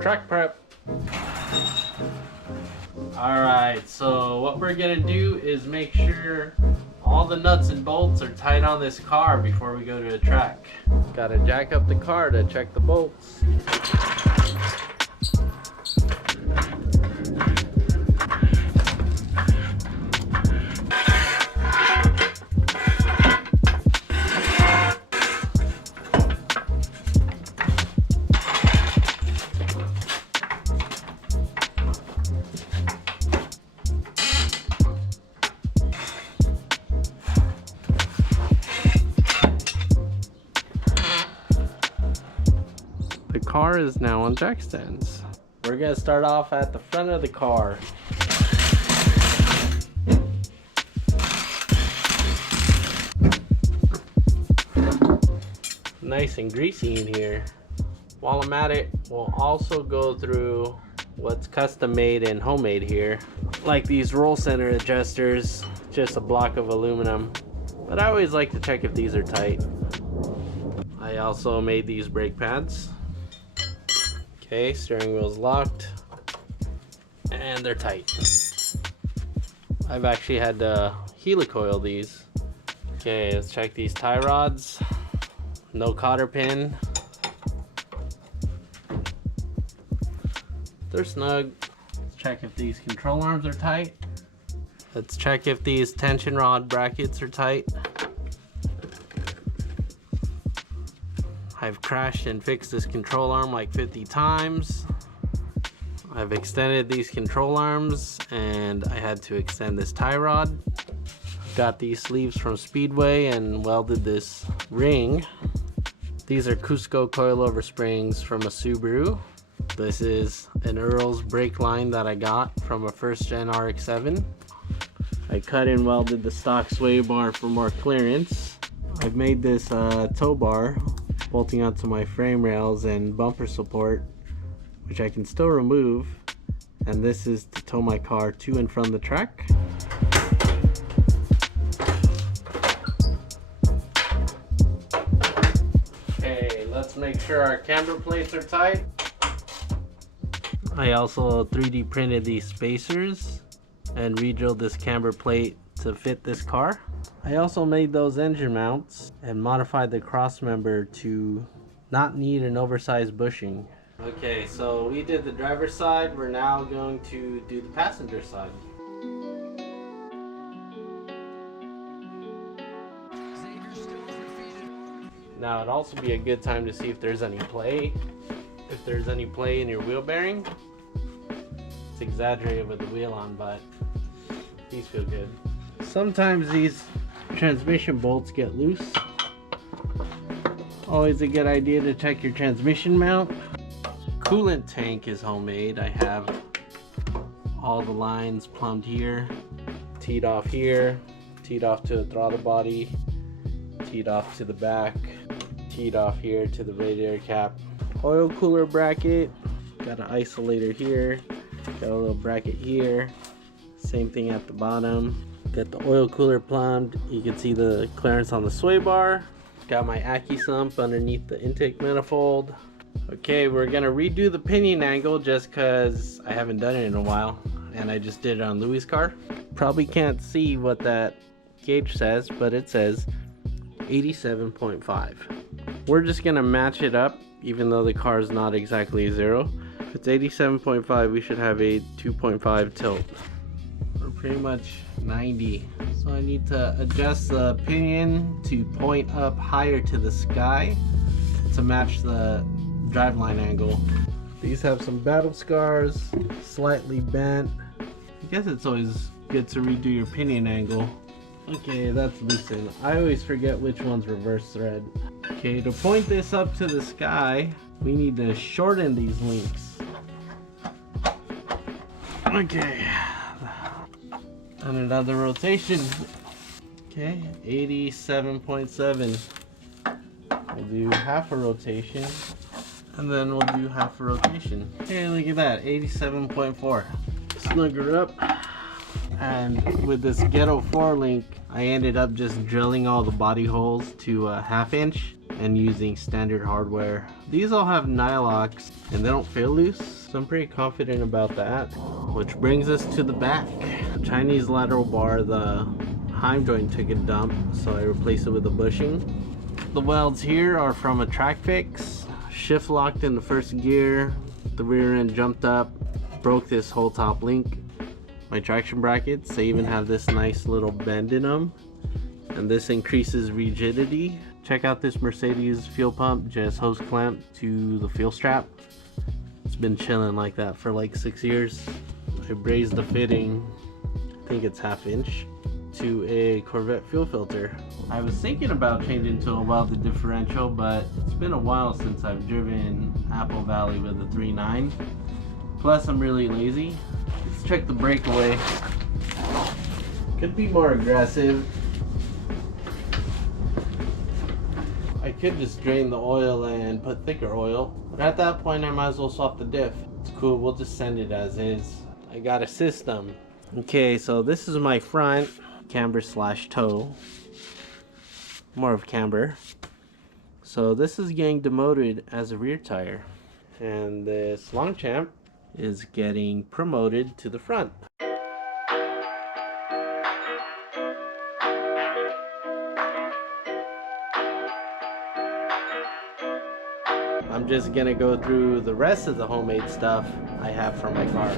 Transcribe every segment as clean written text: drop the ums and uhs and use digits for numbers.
Track prep. Alright, so what we're gonna do is make sure all the nuts and bolts are tight on this car before we go to a track. Gotta jack up the car to check the bolts. The car is now on jack stands. We're gonna start off at the front of the car. Nice and greasy in here. While I'm at it, we'll also go through what's custom made and homemade here. Like these roll center adjusters, just a block of aluminum. But I always like to check if these are tight. I also made these brake pads. Okay, steering wheel's locked and they're tight. I've actually had to helicoil these. Okay, let's check these tie rods. No cotter pin. They're snug. Let's check if these control arms are tight. Let's check if these tension rod brackets are tight. I've crashed and fixed this control arm like 50 times. I've extended these control arms and I had to extend this tie rod. Got these sleeves from Speedway and welded this ring. These are Cusco coilover springs from a Subaru. This is an Earls brake line that I got from a first gen RX-7. I cut and welded the stock sway bar for more clearance. I've made this tow bar bolting onto my frame rails and bumper support, which I can still remove, and this is to tow my car to and from the track. Okay, let's make sure our camber plates are tight. I also 3D printed these spacers and re-drilled this camber plate to fit this car. I also made those engine mounts and modified the cross member to not need an oversized bushing. Okay, so we did the driver's side. We're now going to do the passenger side. Now it'd also be a good time to see if there's any play. If there's any play in your wheel bearing. It's exaggerated with the wheel on, but these feel good. Sometimes these transmission bolts get loose. Always a good idea to check your transmission mount. Coolant tank is homemade. I have all the lines plumbed here, teed off here, teed off to the throttle body, teed off to the back, teed off here to the radiator cap. Oil cooler bracket, got an isolator here, got a little bracket here, same thing at the bottom. Got the oil cooler plumbed. You can see the clearance on the sway bar. Got my Accu sump underneath the intake manifold. Okay, we're gonna redo the pinion angle just because I haven't done it in a while and I just did it on Louis' car. Probably can't see what that gauge says, but it says 87.5. We're just gonna match it up even though the car is not exactly zero. If it's 87.5, we should have a 2.5 tilt. We're pretty much 90. So I need to adjust the pinion to point up higher to the sky to match the driveline angle. These have some battle scars, slightly bent. I guess it's always good to redo your pinion angle. Okay, that's loosened. I always forget which one's reverse thread. Okay, to point this up to the sky, we need to shorten these links. Okay. And another rotation. Okay, 87.7. We'll do half a rotation. And then we'll do half a rotation. Okay, look at that, 87.4. Snug her up. And with this Ghetto 4 link, I ended up just drilling all the body holes to a 1/2 inch. and using standard hardware. These all have nylocks and they don't feel loose, so I'm pretty confident about that. Which brings us to the back. Chinese lateral bar, the heim joint took a dump, so I replaced it with a bushing. The welds here are from a track fix. Shift locked in the first gear, the rear end jumped up, broke this whole top link. My traction brackets, they even have this nice little bend in them, and this increases rigidity. Check out this Mercedes fuel pump, just hose clamp to the fuel strap. It's been chilling like that for like 6 years. I brazed the fitting, I think it's 1/2 inch, to a Corvette fuel filter. I was thinking about changing to a welded differential, but it's been a while since I've driven Apple Valley with a 3.9. Plus I'm really lazy. Let's check the breakaway. Could be more aggressive. I could just drain the oil and put thicker oil, but at that point I might as well swap the diff. It's cool, we'll just send it as is. I got a system. Okay, so this is my front camber slash toe, more of camber. So this is getting demoted as a rear tire, and this Longchamp is getting promoted to the front. I'm just gonna go through the rest of the homemade stuff I have for my car.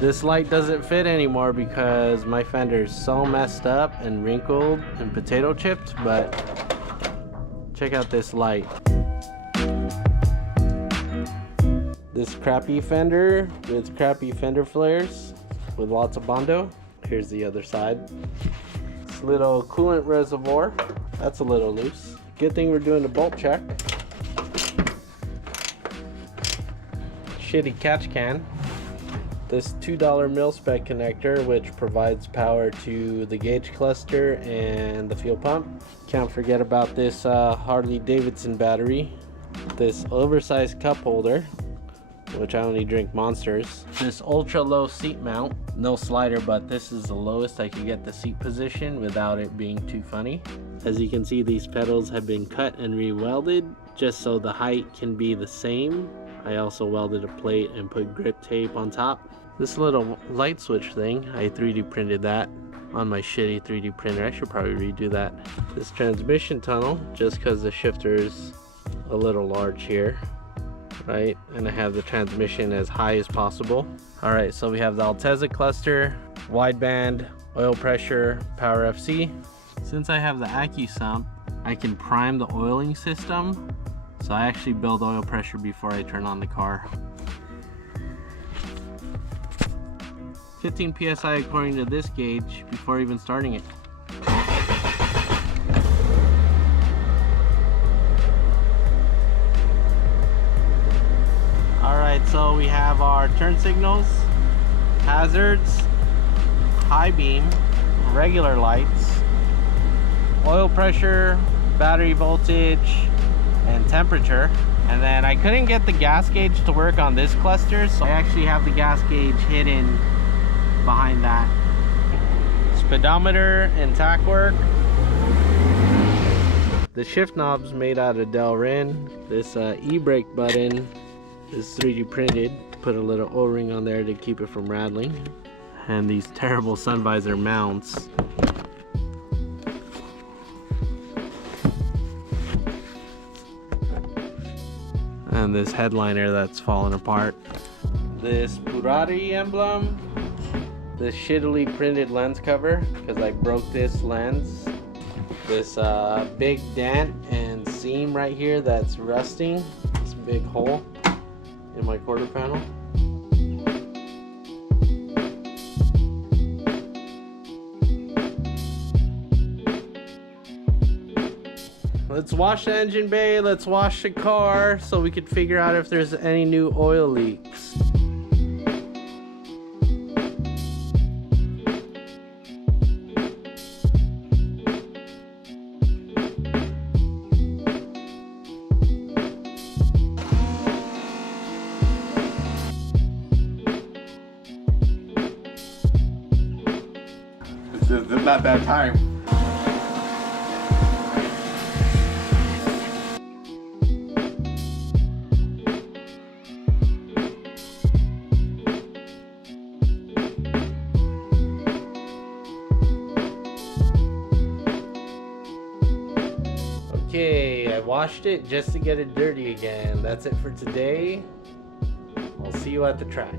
This light doesn't fit anymore because my fender's so messed up and wrinkled and potato chipped, but check out this light. This crappy fender with crappy fender flares with lots of Bondo. Here's the other side. This little coolant reservoir, that's a little loose. Good thing we're doing a bolt check. Shitty catch can. This $2 Milspec connector, which provides power to the gauge cluster and the fuel pump. Can't forget about this Harley Davidson battery. This oversized cup holder, which I only drink Monsters. This ultra low seat mount, no slider, but this is the lowest I can get the seat position without it being too funny. As you can see, these pedals have been cut and re-welded just so the height can be the same. I also welded a plate and put grip tape on top. This little light switch thing, I 3D printed that on my shitty 3D printer. I should probably redo that. This transmission tunnel, just because the shifter is a little large here, right? And I have the transmission as high as possible. All right, so we have the Altezza cluster, wideband, oil pressure, power FC. Since I have the AccuSump, I can prime the oiling system. So I actually build oil pressure before I turn on the car. 15 psi according to this gauge before even starting it. Alright, so we have our turn signals, hazards, high beam, regular lights, oil pressure, battery voltage, and temperature. And then I couldn't get the gas gauge to work on this cluster, so I actually have the gas gauge hidden behind that. Speedometer and tach work. The shift knob's made out of Delrin. This Ebrake button is 3D printed. Put a little O-ring on there to keep it from rattling. And these terrible Sunvisor mounts. And this headliner that's falling apart. This Burari emblem. This shittily printed lens cover because I broke this lens. This big dent and seam right here that's rusting. This big hole in my quarter panel. Let's wash the engine bay, let's wash the car so we can figure out if there's any new oil leaks. It's not that time. Okay, I washed it just to get it dirty again. That's it for today. I'll see you at the track.